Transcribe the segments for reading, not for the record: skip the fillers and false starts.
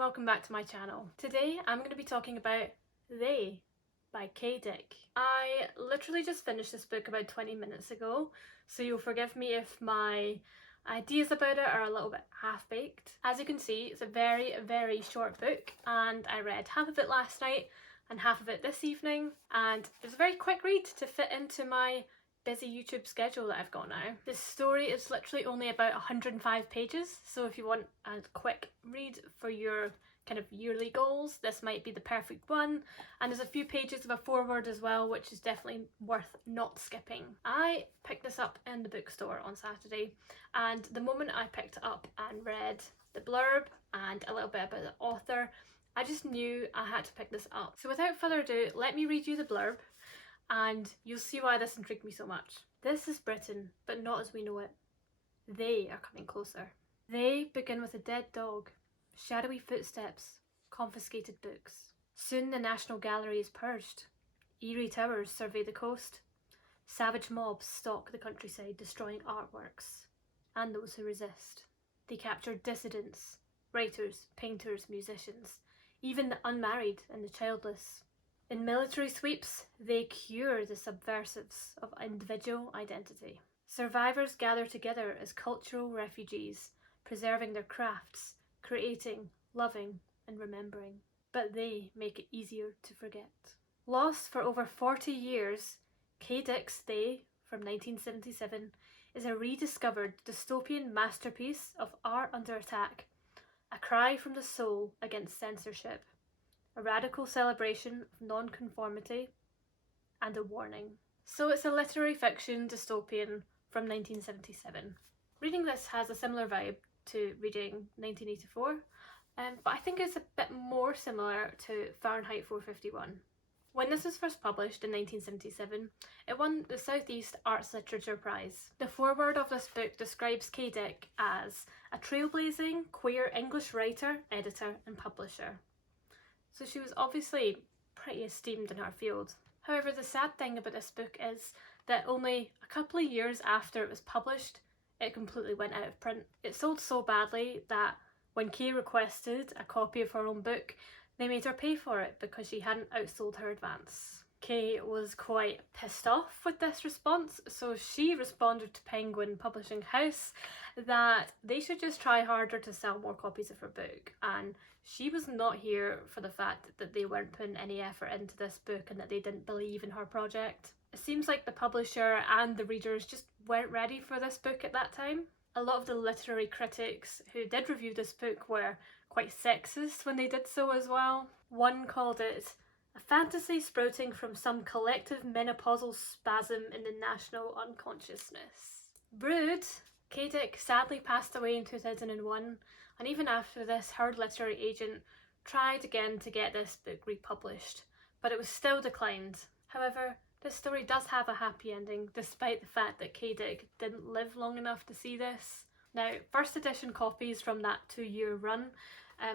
welcome back to my channel. Today I'm going to be talking about They by K. Dick. I literally just finished this book about 20 minutes ago, so you'll forgive me if my ideas about it are a little bit half-baked. As you can see, it's a very short book, and I read half of it last night and half of it this evening, and it was a very quick read to fit into my busy YouTube schedule that I've got now. This story is literally only about 105 pages, so if you want a quick read for your kind of yearly goals, this might be the perfect one. And there's a few pages of a foreword as well, which is definitely worth not skipping. I picked this up in the bookstore on Saturday, and the moment I picked it up and read the blurb and a little bit about the author, I just knew I had to pick this up. So without further ado, let me read you the blurb, and you'll see why this intrigued me so much. This is Britain, but not as we know it. They are coming closer. They begin with a dead dog, shadowy footsteps, confiscated books. Soon the National Gallery is purged. Eerie towers survey the coast. Savage mobs stalk the countryside, destroying artworks and those who resist. They capture dissidents, writers, painters, musicians, even the unmarried and the childless. In military sweeps, they cure the subversives of individual identity. Survivors gather together as cultural refugees, preserving their crafts, creating, loving, and remembering. But they make it easier to forget. Lost for over 40 years, K. Dick's They, from 1977, is a rediscovered dystopian masterpiece of art under attack, a cry from the soul against censorship, a radical celebration of non-conformity, and a warning. So it's a literary fiction dystopian from 1977. Reading this has a similar vibe to reading 1984, but I think it's a bit more similar to Fahrenheit 451. When this was first published in 1977, it won the Southeast Arts Literature Prize. The foreword of this book describes K. Dick as a trailblazing queer English writer, editor, and publisher. So she was obviously pretty esteemed in her field. However, the sad thing about this book is that only a couple of years after it was published, it completely went out of print. It sold so badly that when Kay requested a copy of her own book, they made her pay for it because she hadn't outsold her advance. Kay was quite pissed off with this response, so she responded to Penguin Publishing House that they should just try harder to sell more copies of her book, and she was not here for the fact that they weren't putting any effort into this book and that they didn't believe in her project. It seems like the publisher and the readers just weren't ready for this book at that time. A lot of the literary critics who did review this book were quite sexist when they did so as well. One called it a fantasy sprouting from some collective menopausal spasm in the national unconsciousness. Brood, K. Dick sadly passed away in 2001, and even after this, her literary agent tried again to get this book republished, but it was still declined. However, this story does have a happy ending, despite the fact that K. Dick didn't live long enough to see this. Now, first edition copies from that 2-year run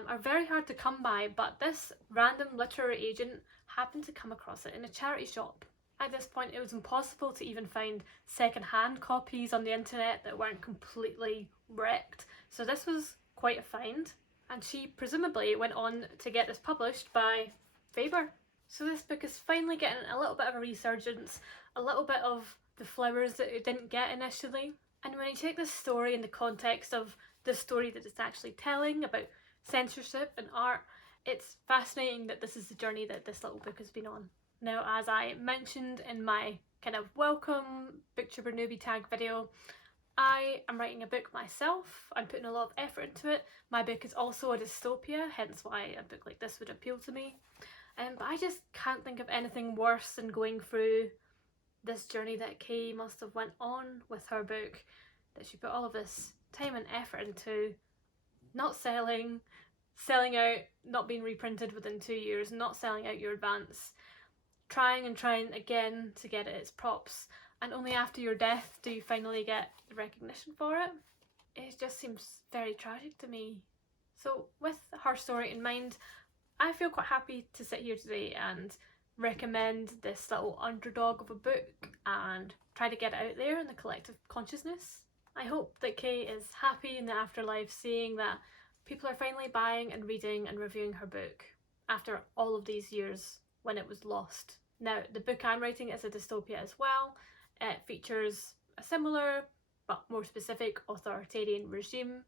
are very hard to come by, but this random literary agent happened to come across it in a charity shop. At this point, it was impossible to even find second-hand copies on the internet that weren't completely wrecked, so this was quite a find, and she presumably went on to get this published by Faber. So this book is finally getting a little bit of a resurgence, a little bit of the flowers that it didn't get initially. And when you take this story in the context of the story that it's actually telling about censorship and art, it's fascinating that this is the journey that this little book has been on. Now, as I mentioned in my kind of welcome BookTuber newbie tag video, I am writing a book myself. I'm putting a lot of effort into it. My book is also a dystopia, hence why a book like this would appeal to me. But I just can't think of anything worse than going through this journey that Kay must have went on with her book, that she put all of this time and effort into not selling out, not being reprinted within 2 years, not selling out your advance, trying and trying again to get its props, and only after your death do you finally get the recognition for it. It just seems very tragic to me. So with her story in mind, I feel quite happy to sit here today and recommend this little underdog of a book and try to get it out there in the collective consciousness. I hope that Kay is happy in the afterlife, seeing that People are finally buying and reading and reviewing her book after all of these years when it was lost. Now, the book I'm writing is a dystopia as well. It features a similar but more specific authoritarian regime.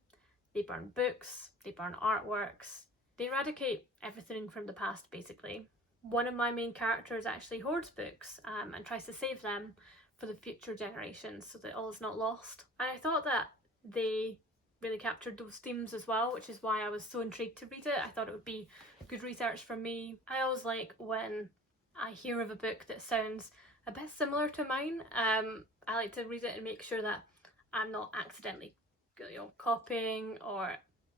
They burn books, they burn artworks, they eradicate everything from the past basically. One of my main characters actually hoards books and tries to save them for the future generations so that all is not lost. And I thought that they really captured those themes as well, which is why I was so intrigued to read it. I thought it would be good research for me. I always like when I hear of a book that sounds a bit similar to mine. I like to read it and make sure that I'm not accidentally, copying or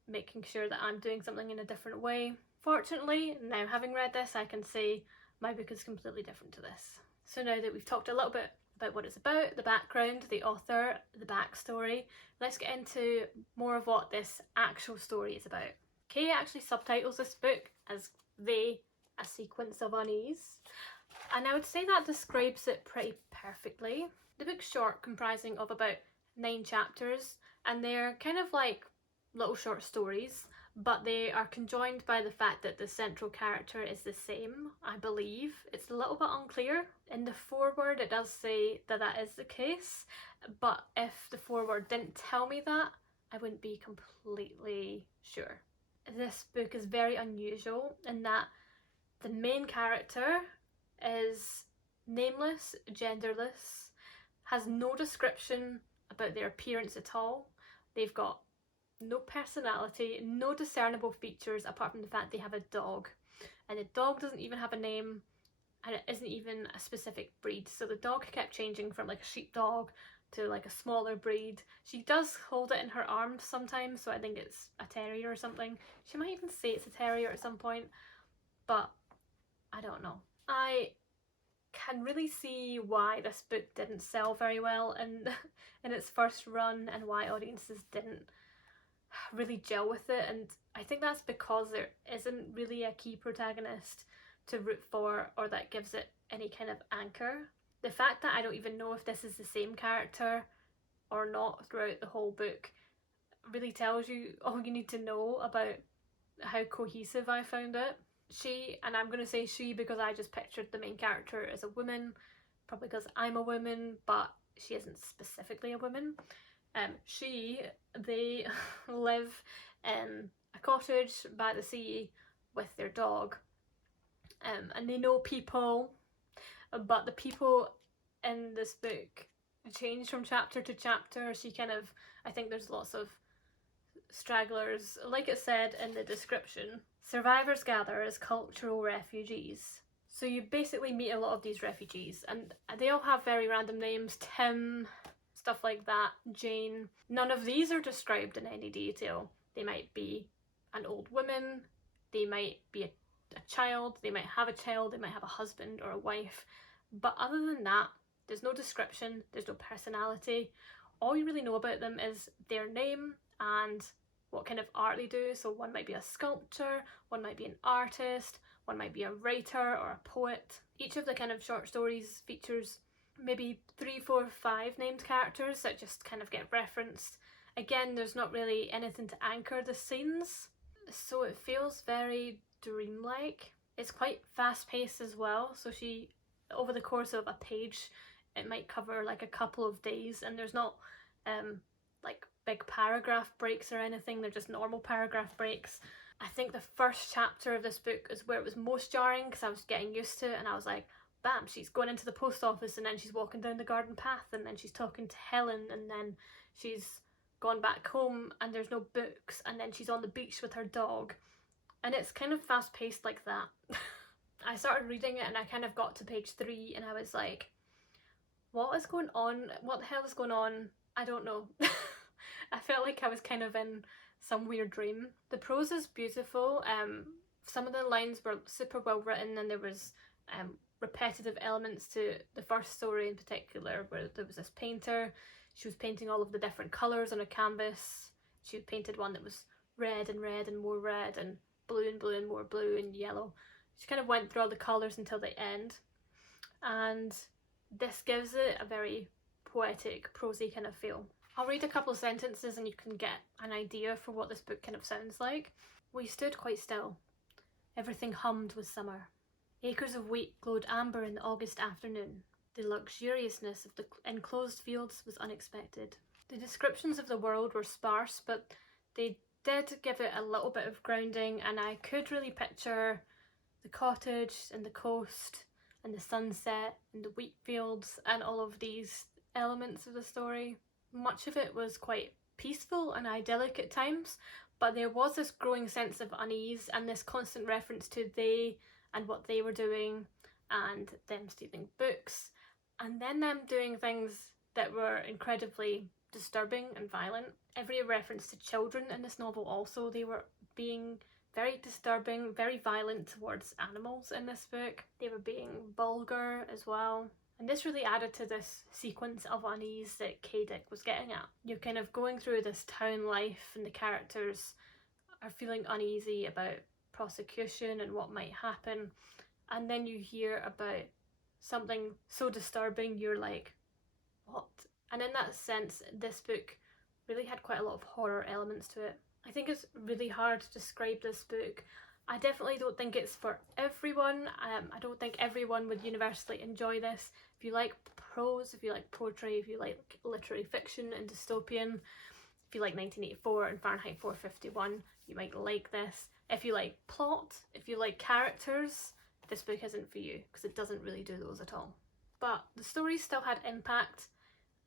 making sure that I'm doing something in a different way. Fortunately, now having read this, I can say my book is completely different to this. So now that we've talked a little bit about what it's about, the background, the author, the backstory, let's get into more of what this actual story is about. Kay actually subtitles this book as They, a Sequence of Unease, and I would say that describes it pretty perfectly. The book's short, comprising of about 9 chapters, and they're kind of like little short stories, but they are conjoined by the fact that the central character is the same, I believe. It's a little bit unclear. In the foreword it does say that that is the case, but if the foreword didn't tell me that, I wouldn't be completely sure. This book is very unusual in that the main character is nameless, genderless, has no description about their appearance at all. They've got no personality, no discernible features apart from the fact they have a dog. And the dog doesn't even have a name, and it isn't even a specific breed. So the dog kept changing from like a sheepdog to like a smaller breed. She does hold it in her arms sometimes, so I think it's a terrier or something. She might even say it's a terrier at some point, but I don't know. I can really see why this book didn't sell very well in its first run, and why audiences didn't really gel with it, and I think that's because there isn't really a key protagonist to root for or that gives it any kind of anchor. The fact that I don't even know if this is the same character or not throughout the whole book really tells you all you need to know about how cohesive I found it. She, and I'm going to say she because I just pictured the main character as a woman, probably because I'm a woman, but she isn't specifically a woman. They live in a cottage by the sea with their dog, and they know people, but the people in this book change from chapter to chapter, so you kind of, I think there's lots of stragglers. Like it said in the description, survivors gather as cultural refugees. So you basically meet a lot of these refugees, and they all have very random names. Tim, stuff like that, Jane. None of these are described in any detail. They might be an old woman, they might be a child, they might have a child, they might have a husband or a wife, but other than that, there's no description, there's no personality. All you really know about them is their name and what kind of art they do. So one might be a sculptor, one might be an artist, one might be a writer or a poet. Each of the kind of short stories features maybe 3, 4, 5 named characters that just kind of get referenced. Again, there's not really anything to anchor the scenes, so it feels very dreamlike. It's quite fast paced as well, so she, over the course of a page, it might cover like a couple of days, and there's not like big paragraph breaks or anything, they're just normal paragraph breaks. I think the first chapter of this book is where it was most jarring because I was getting used to it, and I was like, bam, she's going into the post office, and then she's walking down the garden path, and then she's talking to Helen, and then she's gone back home and there's no books, and then she's on the beach with her dog, and it's kind of fast paced like that. I started reading it and I kind of got to page 3 and I was like, what is going on? What the hell is going on? I don't know. I felt like I was kind of in some weird dream. The prose is beautiful. Some of the lines were super well written, and there was repetitive elements to the first story in particular, where there was this painter. She was painting all of the different colours on a canvas. She had painted one that was red and red and more red and blue and blue and more blue and yellow. She kind of went through all the colours until the end, and this gives it a very poetic, prosy kind of feel. I'll read a couple of sentences and you can get an idea for what this book kind of sounds like. We stood quite still. Everything hummed with summer. Acres of wheat glowed amber in the August afternoon. The luxuriousness of the enclosed fields was unexpected. The descriptions of the world were sparse, but they did give it a little bit of grounding, and I could really picture the cottage and the coast and the sunset and the wheat fields and all of these elements of the story. Much of it was quite peaceful and idyllic at times, but there was this growing sense of unease and this constant reference to they and what they were doing, and them stealing books, and then them doing things that were incredibly disturbing and violent. Every reference to children in this novel also, they were being very disturbing, very violent towards animals in this book. They were being vulgar as well. And this really added to this sequence of unease that K. Dick was getting at. You're kind of going through this town life and the characters are feeling uneasy about prosecution and what might happen, and then you hear about something so disturbing, you're like, what? And in that sense, this book really had quite a lot of horror elements to it. I think it's really hard to describe this book. I definitely don't think it's for everyone. I don't think everyone would universally enjoy this. If you like prose, if you like poetry, if you like literary fiction and dystopian, if you like 1984 and Fahrenheit 451, you might like this. If you like plot, if you like characters, this book isn't for you, because it doesn't really do those at all. But the stories still had impact.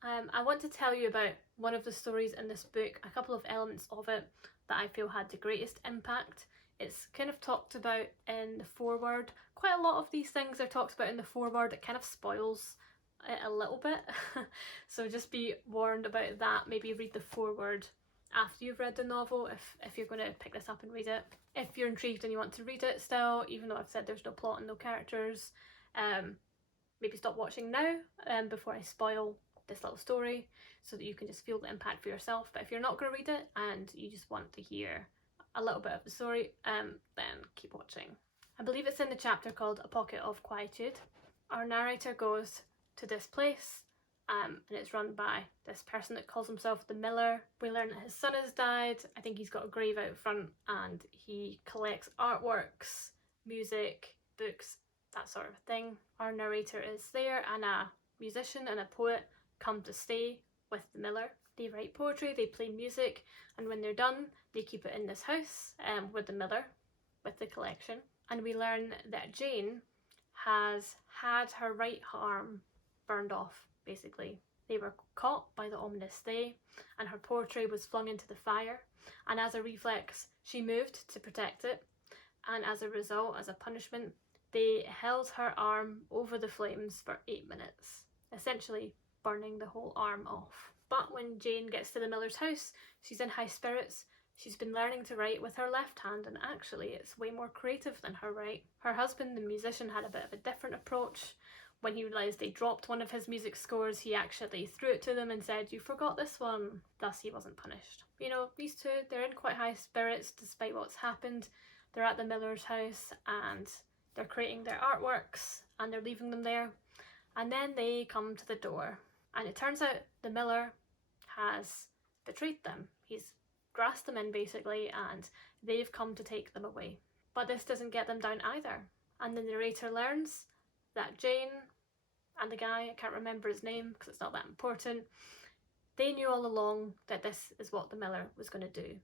I want to tell you about one of the stories in this book, a couple of elements of it that I feel had the greatest impact. It's kind of talked about in the foreword. Quite a lot of these things are talked about in the foreword. It kind of spoils it a little bit. So just be warned about that. Maybe read the foreword after you've read the novel if you're going to pick this up and read it. If you're intrigued and you want to read it still, even though I've said there's no plot and no characters, maybe stop watching now before I spoil this little story, so that you can just feel the impact for yourself. But if you're not going to read it and you just want to hear a little bit of the story, then keep watching. I believe it's in the chapter called A Pocket of Quietude. Our narrator goes to this place, and it's run by this person that calls himself the Miller. We learn that his son has died. I think he's got a grave out front, and he collects artworks, music, books, that sort of thing. Our narrator is there, and a musician and a poet come to stay with the Miller. They write poetry, they play music, and when they're done, they keep it in this house with the Miller, with the collection. And we learn that Jane has had her right arm burned off, basically. They were caught by the ominous they, and her poetry was flung into the fire, and as a reflex, she moved to protect it, and as a result, as a punishment, they held her arm over the flames for 8 minutes, essentially burning the whole arm off. But when Jane gets to the Miller's house, she's in high spirits. She's been learning to write with her left hand, and actually it's way more creative than her right. Her husband, the musician, had a bit of a different approach. When he realised they dropped one of his music scores, he actually threw it to them and said, "You forgot this one." Thus he wasn't punished. You know, these two, they're in quite high spirits despite what's happened. They're at the Miller's house and they're creating their artworks and they're leaving them there. And then they come to the door, and it turns out the Miller has betrayed them. He's grassed them in basically, and they've come to take them away. But this doesn't get them down either. And the narrator learns that Jane and the guy, I can't remember his name because it's not that important, they knew all along that this is what the Miller was going to do.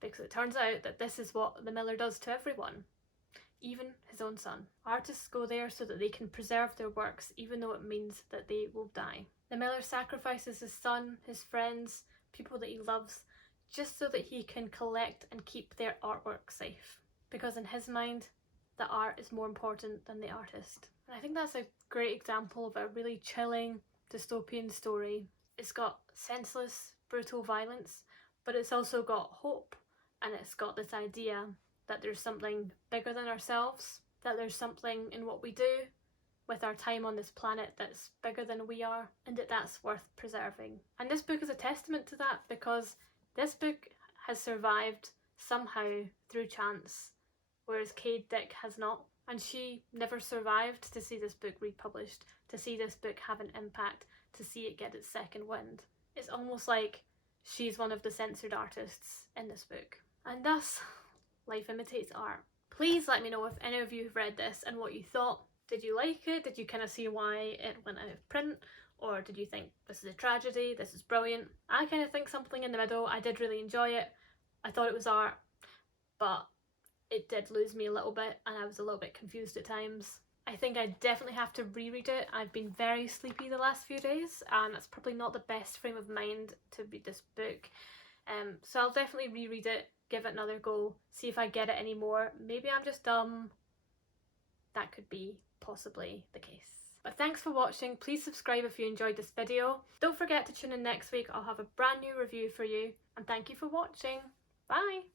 Because it turns out that this is what the Miller does to everyone, even his own son. Artists go there so that they can preserve their works, even though it means that they will die. The Miller sacrifices his son, his friends, people that he loves, just so that he can collect and keep their artwork safe. Because in his mind, the art is more important than the artist. And I think that's a great example of a really chilling dystopian story. It's got senseless, brutal violence, but it's also got hope, and it's got this idea that there's something bigger than ourselves, that there's something in what we do with our time on this planet that's bigger than we are, and that's worth preserving. And this book is a testament to that, because this book has survived somehow through chance, whereas Kate Dick has not. And she never survived to see this book republished, to see this book have an impact, to see it get its second wind. It's almost like she's one of the censored artists in this book. And thus, Life Imitates Art. Please let me know if any of you have read this and what you thought. Did you like it? Did you kind of see why it went out of print? Or did you think this is a tragedy, this is brilliant? I kind of think something in the middle. I did really enjoy it. I thought it was art, but it did lose me a little bit and I was a little bit confused at times. I think I definitely have to reread it. I've been very sleepy the last few days and that's probably not the best frame of mind to read this book. So I'll definitely reread it, give it another go, see if I get it anymore. Maybe I'm just dumb. That could be possibly the case. But thanks for watching. Please subscribe if you enjoyed this video. Don't forget to tune in next week. I'll have a brand new review for you. And thank you for watching. Bye!